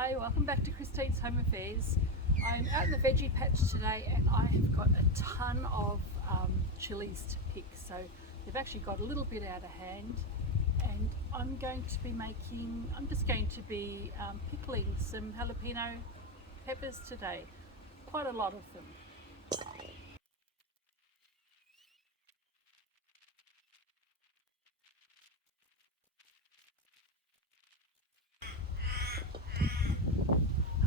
Hi, welcome back to Christine's Home Affairs. I'm out in the veggie patch today and I have got a ton of chilies to pick. So they've actually got a little bit out of hand, and I'm just going to be pickling some jalapeno peppers today. Quite a lot of them.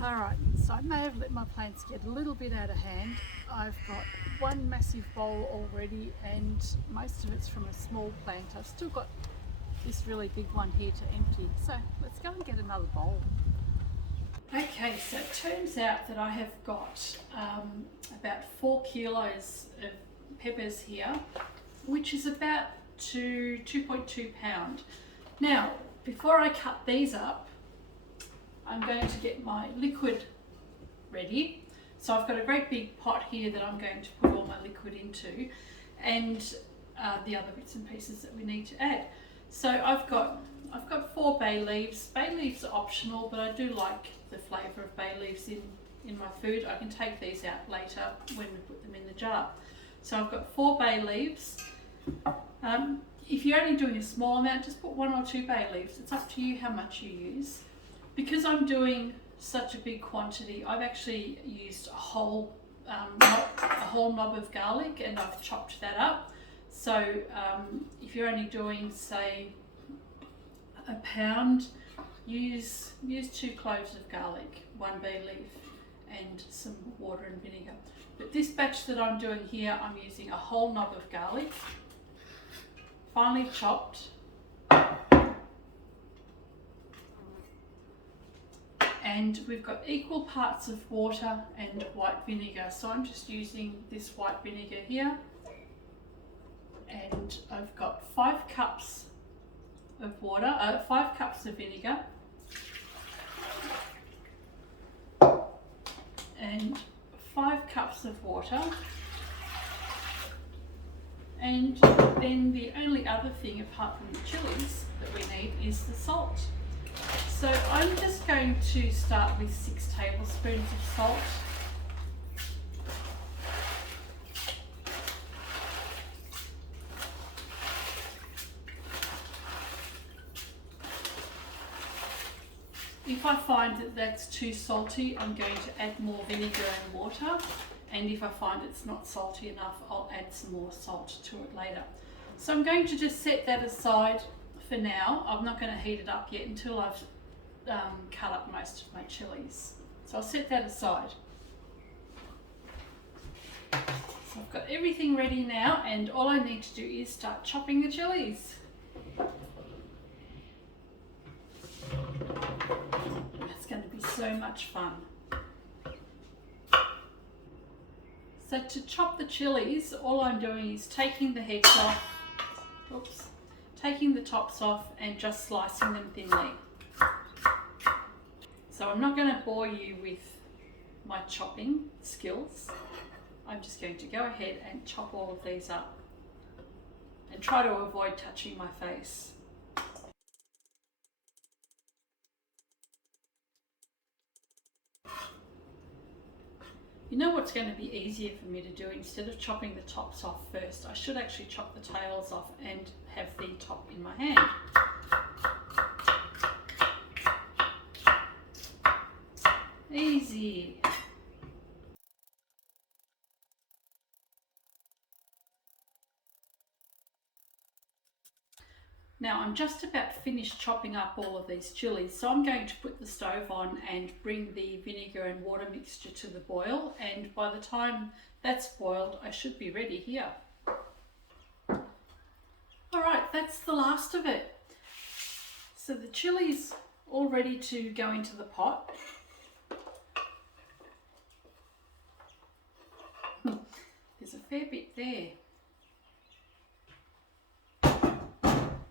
Alright, so I may have let my plants get a little bit out of hand. I've got one massive bowl already and most of it's from a small plant. I've still got this really big one here to empty. So let's go and get another bowl. Okay, so it turns out that I have got about 4 kilos of peppers here, which is about 2.2 pounds. Now, before I cut these up, I'm going to get my liquid ready. So I've got a great big pot here that I'm going to put all my liquid into, and the other bits and pieces that we need to add. So I've got 4 bay leaves. Bay leaves are optional, but I do like the flavour of bay leaves in my food. I can take these out later when we put them in the jar. So I've got 4 bay leaves. If you're only doing a small amount, just put 1 or 2 bay leaves. It's up to you how much you use. Because I'm doing such a big quantity, I've actually used a whole knob of garlic, and I've chopped that up. So if you're only doing, say, a pound, use 2 cloves of garlic, 1 bay leaf, and some water and vinegar. But this batch that I'm doing here, I'm using a whole knob of garlic, finely chopped. And we've got equal parts of water and white vinegar. So I'm just using this white vinegar here. And I've got 5 cups of water, 5 cups of vinegar. And 5 cups of water. And then the only other thing apart from the chilies that we need is the salt. So I'm just going to start with 6 tablespoons of salt. If I find that that's too salty, I'm going to add more vinegar and water. And if I find it's not salty enough, I'll add some more salt to it later. So I'm going to just set that aside for now. I'm not going to heat it up yet until I've cut up most of my chilies. So I'll set that aside. So I've got everything ready now, and all I need to do is start chopping the chilies. That's going to be so much fun. So to chop the chilies, all I'm doing is taking the heads off, taking the tops off and just slicing them thinly. So I'm not going to bore you with my chopping skills. I'm just going to go ahead and chop all of these up and try to avoid touching my face. You know what's going to be easier for me to do? Instead of chopping the tops off first, I should actually chop the tails off and have the top in my hand. Easy. Now I'm just about finished chopping up all of these chilies, so I'm going to put the stove on and bring the vinegar and water mixture to the boil, and by the time that's boiled I should be ready here. Alright, that's the last of it. So the chilies all ready to go into the pot. There's a fair bit there.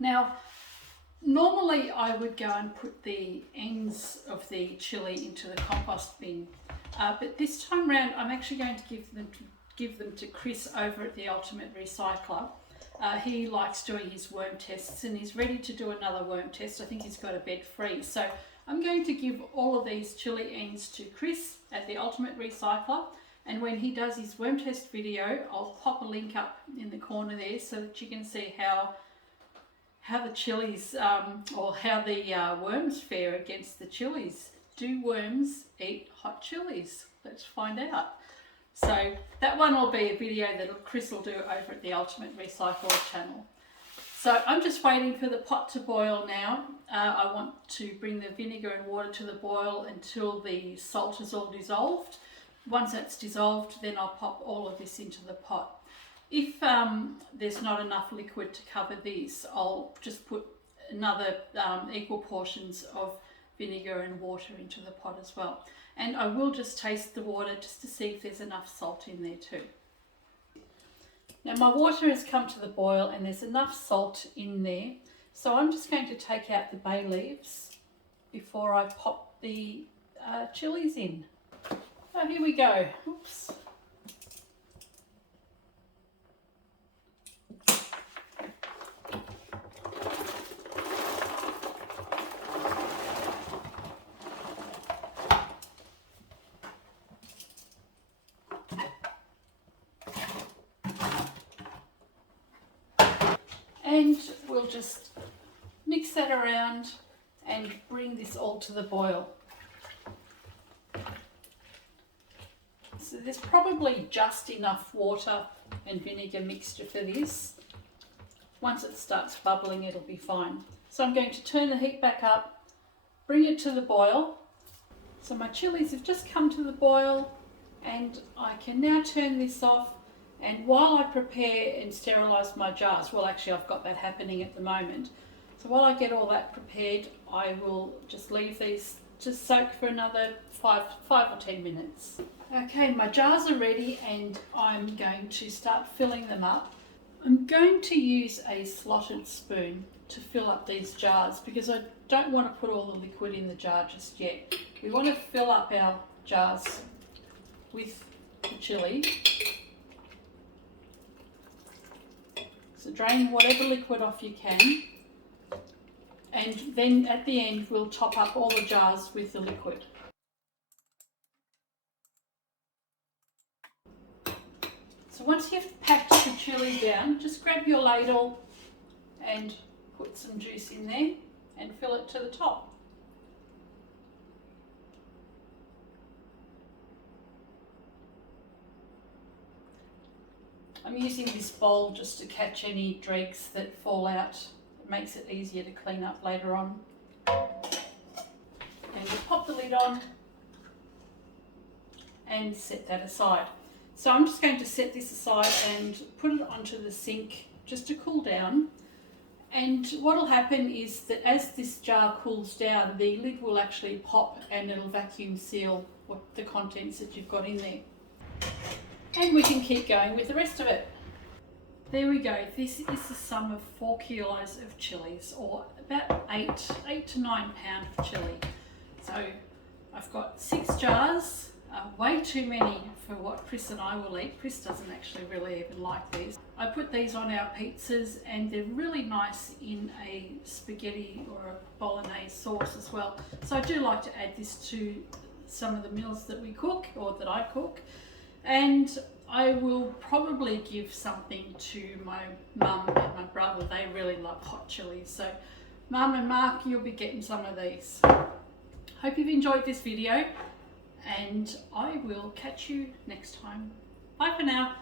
Now, normally I would go and put the ends of the chili into the compost bin, but this time round I'm actually going to give them to Chris over at the Ultimate Recycler. He likes doing his worm tests, and he's ready to do another worm test. I think he's got a bed free, so I'm going to give all of these chili ends to Chris at the Ultimate Recycler, and when he does his worm test video, I'll pop a link up in the corner there so that you can see how the chilies or how the worms fare against the chilies. Do worms eat hot chilies? Let's find out. So that one will be a video that Chris will do over at the Ultimate Recycler channel. So I'm just waiting for the pot to boil now. I want to bring the vinegar and water to the boil until the salt is all dissolved. Once that's dissolved, then I'll pop all of this into the pot. If there's not enough liquid to cover this, I'll just put another equal portions of vinegar and water into the pot as well. And I will just taste the water just to see if there's enough salt in there too. Now my water has come to the boil and there's enough salt in there. So I'm just going to take out the bay leaves before I pop the chilies in. So here we go. Oops. And we'll just mix that around and bring this all to the boil. So there's probably just enough water and vinegar mixture for this. Once it starts bubbling, it'll be fine. So I'm going to turn the heat back up, bring it to the boil. So my chilies have just come to the boil and I can now turn this off. And while I prepare and sterilise my jars, well actually I've got that happening at the moment. So while I get all that prepared, I will just leave these to soak for another 5 or 10 minutes. Okay, my jars are ready and I'm going to start filling them up. I'm going to use a slotted spoon to fill up these jars because I don't want to put all the liquid in the jar just yet. We want to fill up our jars with the chilli. So drain whatever liquid off you can, and then at the end we'll top up all the jars with the liquid. So once you've packed the chilli down, just grab your ladle and put some juice in there and fill it to the top. I'm using this bowl just to catch any dregs that fall out. It makes it easier to clean up later on. And we'll pop the lid on and set that aside. So I'm just going to set this aside and put it onto the sink just to cool down. And what will happen is that as this jar cools down, the lid will actually pop and it'll vacuum seal the contents that you've got in there. And we can keep going with the rest of it. There we go. This is the sum of 4 kilos of chilies, or about 8 to 9 pounds of chili. So I've got 6 jars, way too many for what Chris and I will eat. Chris doesn't actually really even like these. I put these on our pizzas and they're really nice in a spaghetti or a bolognese sauce as well. So I do like to add this to some of the meals that we cook or that I cook. And I will probably give something to my mum and my brother. They really love hot chilies. So Mum and Mark, you'll be getting some of these. Hope you've enjoyed this video and I will catch you next time. Bye for now.